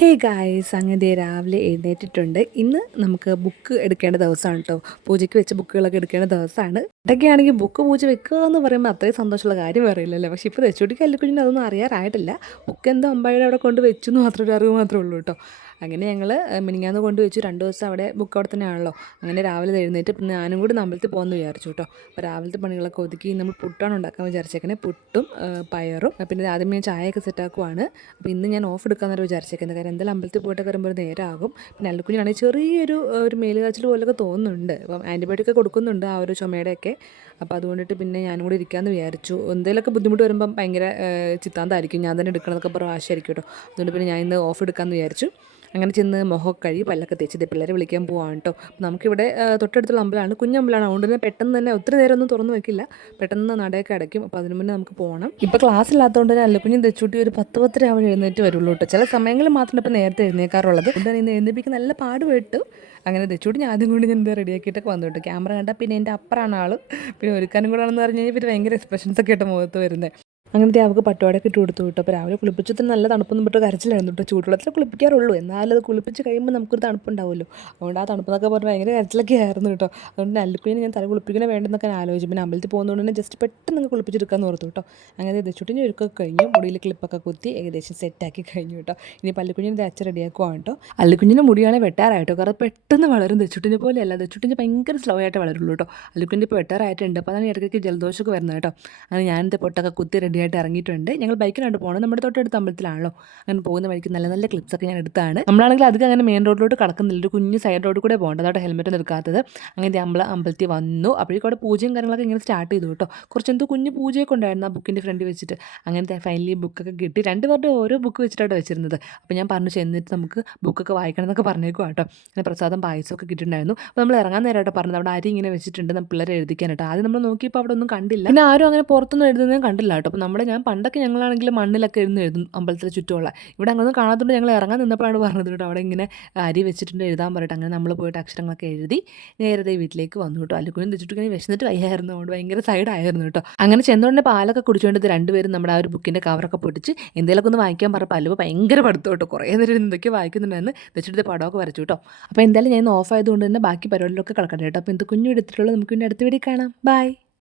Hey guys അങ്ങനെ രാവിലെ എഴുന്നേറ്റിട്ടുണ്ട്. ഇന്ന് നമുക്ക് ബുക്ക് എടുക്കേണ്ട ദിവസമാണ് കേട്ടോ പൂജയ്ക്ക് വെച്ച ബുക്കുകളൊക്കെ എടുക്കേണ്ട ദിവസമാണ്. ഇതൊക്കെയാണെങ്കിൽ ബുക്ക് പൂജ വെക്കുക എന്ന് പറയുമ്പോൾ അത്രയും സന്തോഷമുള്ള കാര്യം പറയില്ലല്ലോ പക്ഷേ ഇപ്പോൾ തെച്ചുടിക്ക് അല്ലിക്കുഞ്ഞിന് അതൊന്നും അറിയാറായിട്ടില്ല. ബുക്ക് എന്തോ അമ്പാഴ അവിടെ കൊണ്ട് വെച്ചു എന്ന് മാത്രമേ ഒരു അറിവ് മാത്രമേ ഉള്ളൂ കേട്ടോ അങ്ങനെ ഞങ്ങൾ മിനിങ്ങാന്ന് കൊണ്ട് വെച്ചു. രണ്ട് ദിവസം അവിടെ ബുക്ക് അവിടെ തന്നെ ആണല്ലോ അങ്ങനെ രാവിലെ എഴുന്നേറ്റ് പിന്നെ ഞാനും കൂടി അമ്പലത്തിൽ പോകുമെന്ന് വിചാരിച്ചു കേട്ടോ. അപ്പോൾ രാവിലത്തെ പണികളൊക്കെ ഒതുക്കി നമ്മൾ പുട്ടാണ് ഉണ്ടാക്കാൻ വിചാരിച്ചേക്കണേ. പുട്ടും പയറും പിന്നെ ആദ്യം ഞാൻ ചായയൊക്കെ സെറ്റാക്കുവാണ് അപ്പോൾ ഇന്ന് ഞാൻ ഓഫ് എടുക്കാമെന്നാണ് വിചാരിച്ചേക്കുന്നത് കാരണം എന്തായാലും അമ്പലത്തിൽ പോയിട്ട് വരുമ്പോൾ നേരമാകും പിന്നെ അല്ലുക്കുഞ്ഞാണെങ്കിൽ ചെറിയൊരു ഒരു മേലുകാച്ചിൽ പോലൊക്കെ തോന്നുന്നുണ്ട്. അപ്പം ആന്റിബയോട്ടിക് കൊടുക്കുന്നുണ്ട് ആ ഒരു ചുമയുടെയൊക്കെ. അപ്പോൾ അതുകൊണ്ടിട്ട് പിന്നെ ഞാനും കൂടി ഇരിക്കാമെന്ന് വിചാരിച്ചു. എന്തെങ്കിലുമൊക്കെ ബുദ്ധിമുട്ട് വരുമ്പം ഭയങ്കര ചിത്താന്തായിരിക്കും. ഞാൻ തന്നെ എടുക്കണമെന്നൊക്കെ പറഞ്ഞ വാശിയായിരിക്കും കേട്ടോ. അതുകൊണ്ട് പിന്നെ ഞാൻ ഇന്ന് ഓഫ് എടുക്കാമെന്ന് വിചാരിച്ചു. അങ്ങനെ ചെന്ന് മുഖമൊക്കെ കഴുകി പല്ലൊക്കെ തേച്ച് ദേ പിള്ളേരെ വിളിക്കാൻ പോവാണ് കേട്ടോ നമുക്കിവിടെ തൊട്ടടുത്തുള്ള അമ്പലമാണ്. കുഞ്ഞമ്പലമാണ്. അതുകൊണ്ട് തന്നെ പെട്ടെന്ന് തന്നെ ഒത്തിരി നേരം ഒന്നും തുറന്നു വെക്കില്ല. പെട്ടെന്ന് നടയൊക്കെ അടയ്ക്കും. അപ്പോൾ അതിന് മുന്നേ നമുക്ക് പോകണം ഇപ്പോൾ ക്ലാസ് ഇല്ലാത്തതുകൊണ്ട് തന്നെ അല്ലക്കുഞ്ഞും തെച്ചുട്ടി ഒരു പത്ത് പത്തര ആവുമ്പോൾ എഴുന്നേറ്റ് വരുള്ളൂ കേട്ടോ ചില സമയങ്ങളിൽ മാത്രമേ ഇപ്പോൾ നേരത്തെ എഴുന്നേക്കാറുള്ളത്. അതുകൊണ്ട് ഇന്ന് എഴുന്നേപ്പിക്കാൻ നല്ല പാട് പെട്ടു അങ്ങനെ തെച്ചുട്ടി ഞാൻ ആദ്യം കൊണ്ട് ഞാൻ എന്താ റെഡിയാക്കിയിട്ടൊക്കെ വന്നു കേട്ടോ ക്യാമറ കണ്ടാൽ പിന്നെ എന്റെ അപ്പറാണ് ആൾ പിന്നെ ഒരുക്കാനും കൂടെ ആണെന്ന് പറഞ്ഞു കഴിഞ്ഞാൽ പിന്നെ ഭയങ്കര എക്സ്പ്രഷൻസ് ഒക്കെ ആയിട്ട് മുഖത്ത് വരുന്നത് അങ്ങനത്തെ അവൾക്ക് പട്ടുവാടൊക്കെ ഇട്ട് കൊടുത്തു കേട്ടോ. അപ്പോൾ രാവിലെ കുളിപ്പിച്ചിട്ട് നല്ല തണുപ്പൊന്നും പെട്ട് കരച്ചിലായിരുന്നു കേട്ടോ. ചൂടുവെള്ളത്തിൽ കുളിപ്പിക്കാറുള്ളൂ. എന്നാലും അത് കുളിപ്പിച്ച് കഴിയുമ്പോൾ നമുക്കൊരു തണുപ്പുണ്ടാവുമല്ലോ. അതുകൊണ്ട് ആ തണുപ്പെന്നൊക്കെ പറഞ്ഞാൽ ഭയങ്കര കരച്ചിലൊക്കെ ആയിരുന്നു കേട്ടോ. അതുകൊണ്ട് നല്ലുക്കുഞ്ഞിന് ഞാൻ തല കുളിപ്പിക്കണ വേണ്ടെന്നൊക്കെ ആലോചിച്ചു. പിന്നെ അമ്പലത്തിൽ പോകുന്നതുകൊണ്ട് തന്നെ ജസ്റ്റ് പെട്ടെന്ന് കുളിപ്പിച്ചെടുക്കാമെന്ന് ഓർത്തു കേട്ടോ. അങ്ങനെ ദച്ചുട്ടിന് ഒരുക്കൊക്കെ കഴിഞ്ഞു. മുടിയിൽ ക്ലിപ്പൊക്കെ കുത്തി ഏകദേശം സെറ്റാക്കി കഴിഞ്ഞു കേട്ടോ. ഇനി പല്ലുക്കുഞ്ഞിന്റെ അച്ഛൻ റെഡിയാക്കുവാണ് കേട്ടോ. അല്ലുക്കുഞ്ഞിന്റെ മുടിയാണെങ്കിൽ വെട്ടാറായിട്ടോ. കാരണം പെട്ടെന്ന് വളരും. ദച്ചുട്ടിനെ പോലെയല്ല. ദച്ചുട്ടിന്റെ ഭയങ്കര സ്ലോ ആയിട്ട് വളരുള്ളൂ കേട്ടോ. അല്ലുക്കുഞ്ഞിന്റെ വെട്ടാറായിട്ടുണ്ട്. അപ്പോൾ അതാണ് ഇടയ്ക്ക് ജലദോഷമൊക്കെ വരുന്നത് കേട്ടോ. അങ്ങനെ ഞാനിത് പൊട്ടൊക്കെ കുത്തി റെഡിയായിട്ട് ഇറങ്ങിയിട്ടുണ്ട്. ഞങ്ങൾ ബൈക്കിനായിട്ട് പോകണം നമ്മുടെ തൊട്ടടുത്ത അമ്പലത്തിലാണല്ലോ. അങ്ങനെ പോകുന്ന വഴിക്ക് നല്ല നല്ല ക്ലിപ്സൊക്കെ ഞാൻ എടുത്താണ്. നമ്മളാണെങ്കിൽ അധികം അങ്ങനെ മെയിൻ റോഡിലോട്ട് കടക്കുന്നില്ല. ഒരു കുഞ്ഞ് സൈഡ് റോഡിൽ കൂടെ പോകേണ്ടത് അവിടെ ഹെൽമെറ്റ് നിൽക്കാത്തത് അങ്ങനെ അമ്പല അമ്പലത്തിൽ വന്നു. അപ്പോഴേക്കും അവിടെ പൂജയും കാര്യങ്ങളൊക്കെ ഇങ്ങനെ സ്റ്റാർട്ട് ചെയ്തു കേട്ടോ. കുറച്ച് എന്തോ കുഞ്ഞ് പൂജയൊക്കെ ഉണ്ടായിരുന്നു ആ ബുക്കിന്റെ ഫ്രണ്ടിൽ വെച്ചിട്ട്. അങ്ങനത്തെ ഫൈനലി ബുക്കൊക്കെ കിട്ടി. രണ്ട് പേരുടെ ഓരോ ബുക്ക് വെച്ചിട്ടാണ് വെച്ചിരുന്നത്. അപ്പോൾ ഞാൻ പറഞ്ഞു ചെന്നിട്ട് നമുക്ക് ബുക്കൊക്കെ വായിക്കണം എന്നൊക്കെ പറഞ്ഞേക്കും കേട്ടോ. അങ്ങനെ പ്രസാദം പായസമൊക്കെ കിട്ടിയിട്ടുണ്ടായിരുന്നു. അപ്പോൾ നമ്മൾ ഇറങ്ങാൻ നേരമായിട്ട് പറഞ്ഞത്. അവിടെ അരി ഇങ്ങനെ വെച്ചിട്ടുണ്ട് നമ്മൾ പിള്ളേരെ എഴുതിക്കാനായിട്ട് ആദ്യം നമ്മൾ നോക്കിയപ്പോൾ അവിടെ ഒന്നും കണ്ടില്ല. പിന്നെ ആരും അങ്ങനെ പുറത്തൊന്നും എഴുതുന്നതും കണ്ടില്ല കേട്ടോ. അപ്പോൾ നമ്മുടെ ഞാൻ പണ്ടൊക്കെ ഞങ്ങളാണെങ്കിൽ മണ്ണിലൊക്കെ ഇരുന്ന് എഴുതും അമ്പലത്തിലെ ചുറ്റുമുള്ള. ഇവിടെ അങ്ങനൊന്നും കാണാത്തതുകൊണ്ട് ഞങ്ങൾ ഇറങ്ങാൻ നിന്നപ്പോഴാണ് പറഞ്ഞത് കേട്ടോ. അവിടെ ഇങ്ങനെ അരി വെച്ചിട്ടുണ്ട് എഴുതാൻ പറയട്ടെ അങ്ങനെ നമ്മൾ പോയിട്ട് അക്ഷരങ്ങളൊക്കെ എഴുതി നേരത്തെ വീട്ടിലേക്ക് വന്നു കേട്ടോ. അല്ലുക്കുഞ്ഞും തെച്ചിട്ട് ഇങ്ങനെ വിശന്നിട്ട് വയ്യായിരുന്നു. അതുകൊണ്ട് ഭയങ്കര സൈഡായിരുന്നു കേട്ടോ. അങ്ങനെ ചെന്നോണ്ട് പാലൊക്കെ കുടിച്ചുകൊണ്ട് രണ്ടുപേരും നമ്മുടെ ആ ഒരു ബുക്കിന്റെ കവറൊക്കെ പൊട്ടിച്ച് എന്തെങ്കിലുമൊക്കെ ഒന്ന് വായിക്കാൻ പറഞ്ഞപ്പോൾ അല്ലുവ് ഭയങ്കര പഠിത്തം കേട്ടോ. കുറേ നേരം എന്തൊക്കെ വായിക്കുന്നുണ്ടെന്ന് തെച്ചിട്ട് പടമൊക്കെ വരച്ചു കേട്ടോ. അപ്പോൾ എന്തായാലും ഞാൻ ഓഫ് ആയതുകൊണ്ട് തന്നെ ബാക്കി പരിപാടികളൊക്കെ കിടക്കട്ടെ കേട്ടോ. അപ്പോൾ എന്ത് കുഞ്ഞു എടുത്തിട്ടുള്ളത് നമുക്ക് പിന്നെ അടുത്ത വീഡിയോ കാണാം. ബൈ